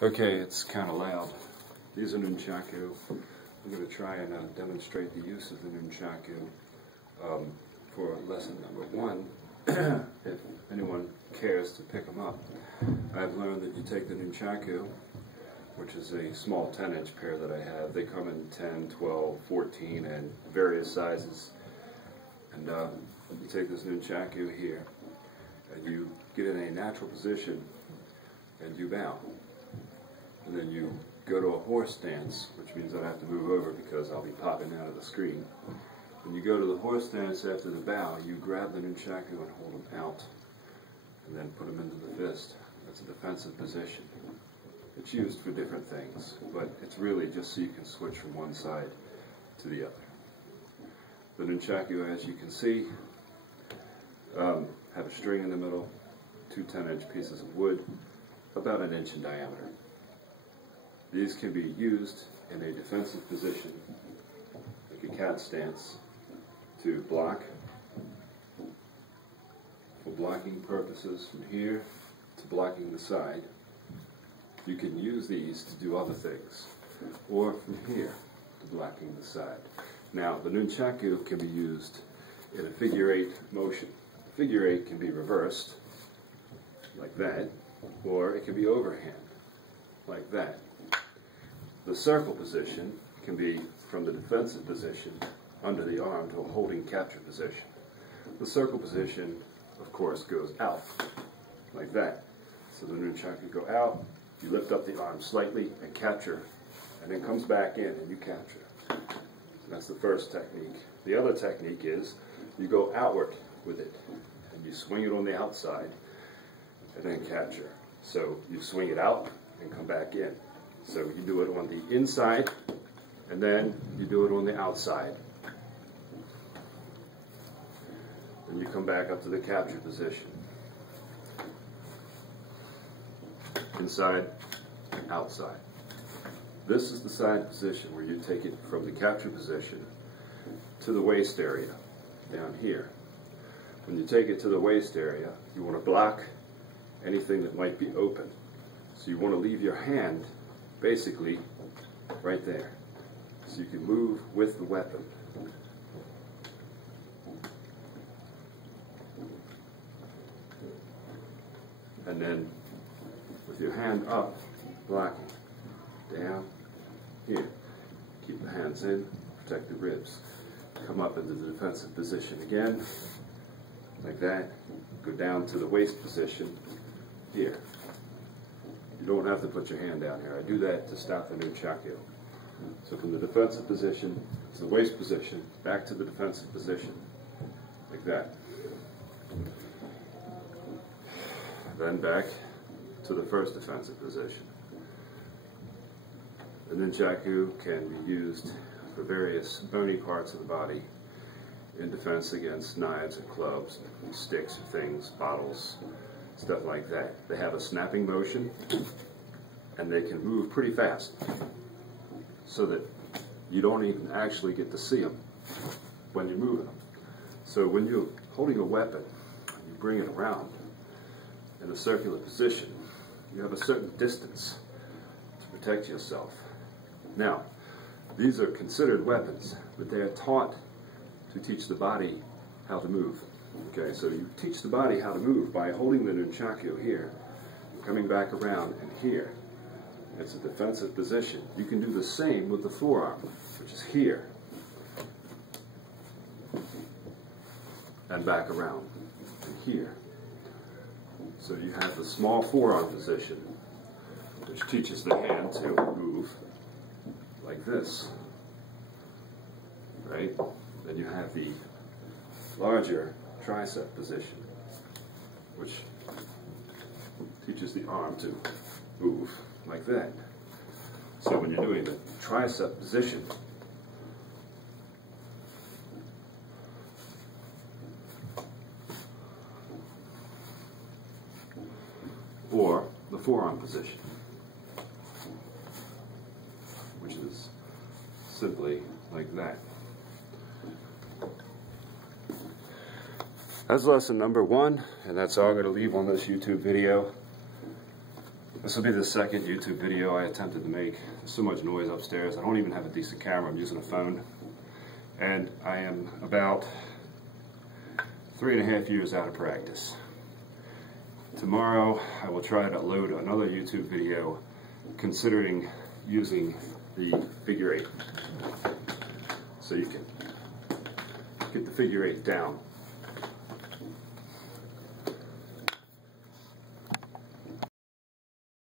Okay, it's kind of loud. These are Nunchaku. I'm going to try and demonstrate the use of the Nunchaku for lesson number 1. If anyone cares to pick them up, I've learned that you take the Nunchaku, which is a small 10-inch pair that I have. They come in 10, 12, 14, and various sizes. And you take this Nunchaku here, and you get in a natural position, and you bow. And then you go to a horse stance, which means I have to move over because I'll be popping out of the screen. When you go to the horse stance after the bow, you grab the Nunchaku and hold them out, and then put them into the fist. That's a defensive position. It's used for different things, but it's really just so you can switch from one side to the other. The Nunchaku, as you can see, have a string in the middle, 2 10-inch pieces of wood, about 1 inch in diameter. These can be used in a defensive position, like a cat stance, to block, for blocking purposes from here to blocking the side. You can use these to do other things, or from here to blocking the side. Now, the Nunchaku can be used in a figure-8 motion. The figure-8 can be reversed, like that, or it can be overhand, like that. The circle position can be from the defensive position under the arm to a holding capture position. The circle position, of course, goes out, like that. So the Nunchaku go out, you lift up the arm slightly and capture, and then comes back in and you capture. That's the first technique. The other technique is you go outward with it, and you swing it on the outside, and then capture. So you swing it out and come back in. So you do it on the inside, and then you do it on the outside. Then you come back up to the capture position. Inside, outside. This is the side position where you take it from the capture position to the waist area, down here. When you take it to the waist area, you want to block anything that might be open. So you want to leave your hand basically right there, so you can move with the weapon. And then with your hand up, blocking, down, here. Keep the hands in, protect the ribs. Come up into the defensive position again, like that. Go down to the waist position, here. You don't have to put your hand down here. I do that to stop the Nunchaku. So from the defensive position to the waist position, back to the defensive position, like that. Then back to the first defensive position. The Nunchaku can be used for various bony parts of the body in defense against knives or clubs, sticks or things, bottles, stuff like that. They have a snapping motion, and they can move pretty fast, so that you don't even actually get to see them when you're moving them. So when you're holding a weapon, you bring it around in a circular position, you have a certain distance to protect yourself. Now, these are considered weapons, but they are taught to teach the body how to move. Okay, so you teach the body how to move by holding the Nunchaku here, coming back around and here. It's a defensive position. You can do the same with the forearm, which is here, and back around, and here. So you have the small forearm position, which teaches the hand to move like this, right? Then you have the larger tricep position, which teaches the arm to move like that. So when you're doing the tricep position, or the forearm position, which is simply like that. That's lesson number 1, and that's all I'm going to leave on this YouTube video. This will be the second YouTube video I attempted to make. There's so much noise upstairs. I don't even have a decent camera. I'm using a phone. And I am about 3.5 years out of practice. Tomorrow I will try to load another YouTube video considering using the figure 8. So you can get the figure 8 down.